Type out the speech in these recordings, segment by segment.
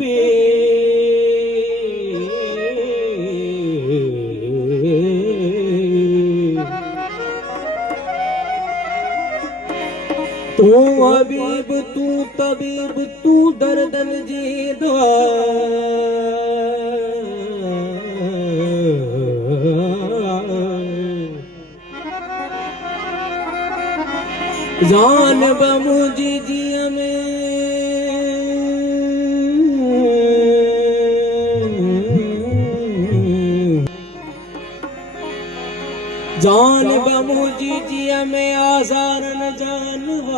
बे तू हबीब तू तबीब तू दर्दन जी दुआ जान बमुझी जी में जान बमुझी जी में आजारन जानवर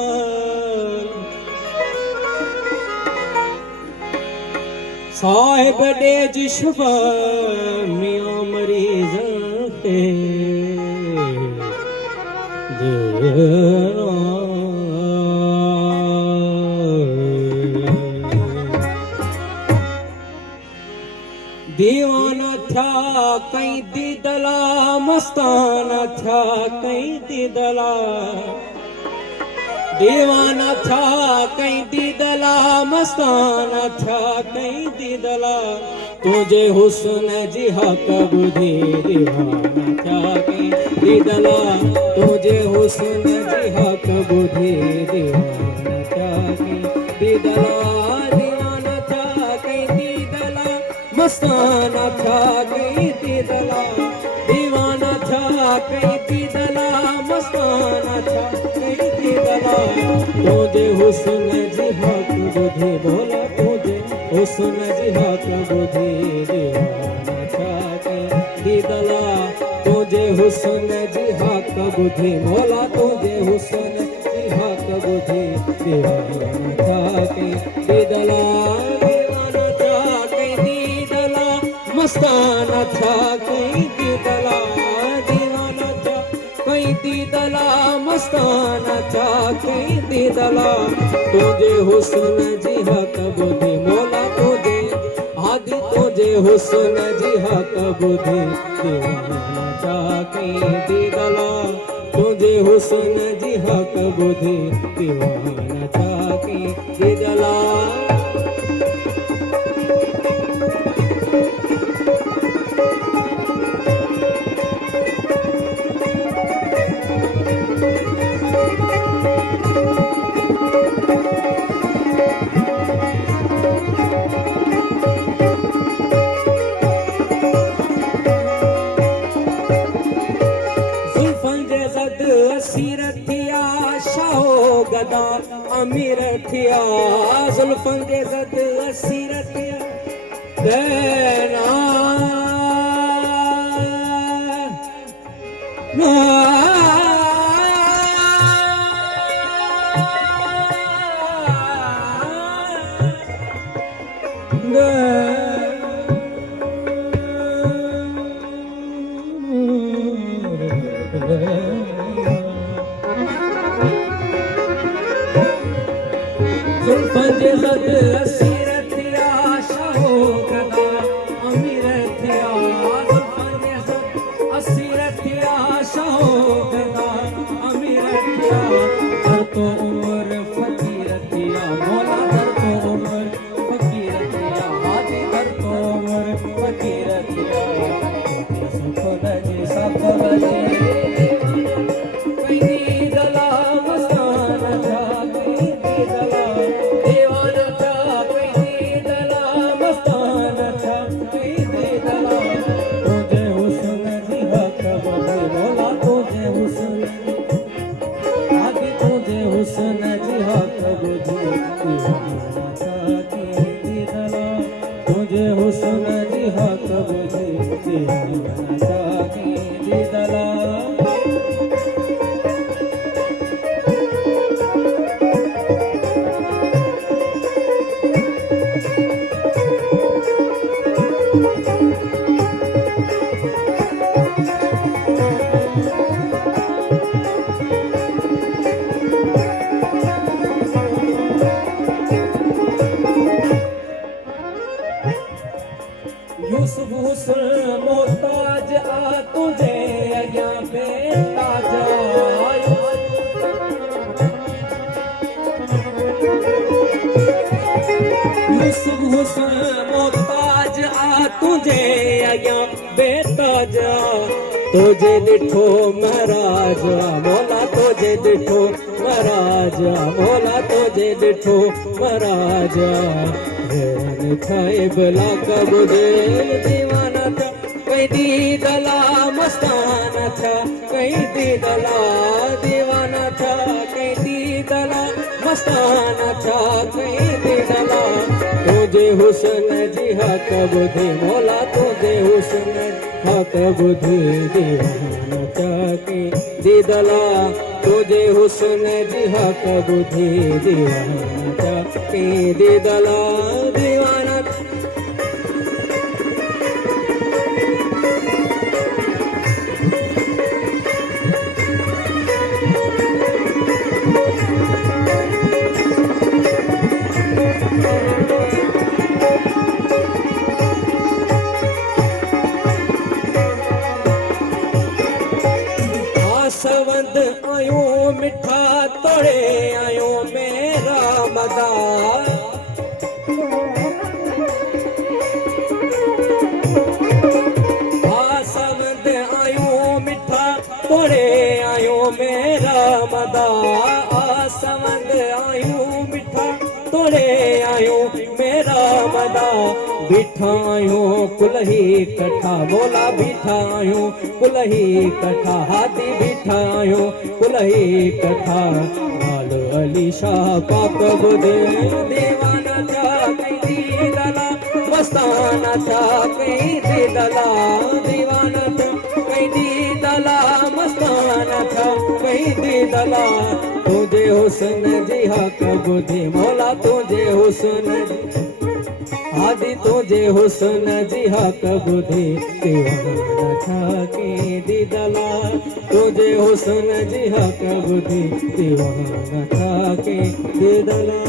साहिब डेज शुफा मियां मरीज के दीवाना था कई दीदला मस्ताना था कई दीदला दीवाना था कई दीदला मस्ताना था कई दीदला तुझे हुस्न जी हक बुद्धि दीवाना था कई दीदला तुझे हुस्न जी हक बुद्धि दीवाना था कई दीदला दीवाना था कई दीदला मस्ताना था कई दीदला दीवाना था कई दीदला मस्ताना था कई दीदला तुझे हुस्न जी हक बुद्धि बोला तुझे हुस्न जी हक बुद्धि दीवाना था कई दीदला तुझे हुस्न जी हक बुद्धि बोला तुझे हुस्न जी हक बुद्धि दीवाना था कई दीदला दीवाना था कई दीदला मस्ताना था कई दीदला दीवाना था कई दीदला मस्ताना था कई दीदला तुझे हुस्न जी हक बुद्धि मोला तुझे आदि तुझे हुस्न जी हक बुद्धि दीवाना था कई दीदला तुझे हुस्न जी हक बुद्धि दीवाना था कई दीदला असीर थिया शाहो गदा अमीर थिया जुल्फन दे जद असीर थिया देना जुल्फन दे जद असीर थिया शाहो गदा अमीर थिया जुल्फन दे जद असीर थिया शाहो गदा अमीर थिया दर तो उम्र फकीर थिया मौला दर तो उम्र फकीर थिया हाजी दर तो उम्र फकीर थिया सफल जी सफल जी तुझे हुस्न जी हक बुद्धि दीवाना था कई दीदला यूसुफ हुस्न मोहताज आ तुझे अग्यां बेताज यूसुफ हुसन मोहताज आ तुझे अया बेताज तुझे दिठो महाराज मौला तुझे दिठो महाराज मौला तुझे दिठो महाराज खाए भला कब दे दीवाना था कहीं दीदला मस्ताना था कहीं दीदला दीवाना था कहीं दीदला मस्ताना था कहीं दीदला तुझे हुस्न जी हक बुद्धि मौला तुझे हुस्न हक बुद्धि दीवाना था कहीं दीदला तुझे हुस्न जी हक बुद्धि दीवाना था कहीं दीदला दीवाना सवंद आयो मिठा तोड़े आयो मेरा मदार सवंद आयो मिठा तोड़े आयो मेरा मदार सवंद आयो मिठा तोड़े आयो मेरा मदार बिठायो कुलही कठा बोला बिठायो कुलही कठा हाथी बिठायो कुलही कठा लाल अली शाह पाक बुधे दीवाना था कहीं दीदला मस्ताना था कहीं दीदला दीवाना था कहीं दीदला मस्ताना था कहीं दीदला तुझे हुस्न जी हक बुधे मौला तुझे हुस्न आदि तुझे हुस्न जी हक बुद्धि दीवाना था के दीदला तुझे हुस्न जी हक बुद्धि दीवाना था के दीदला।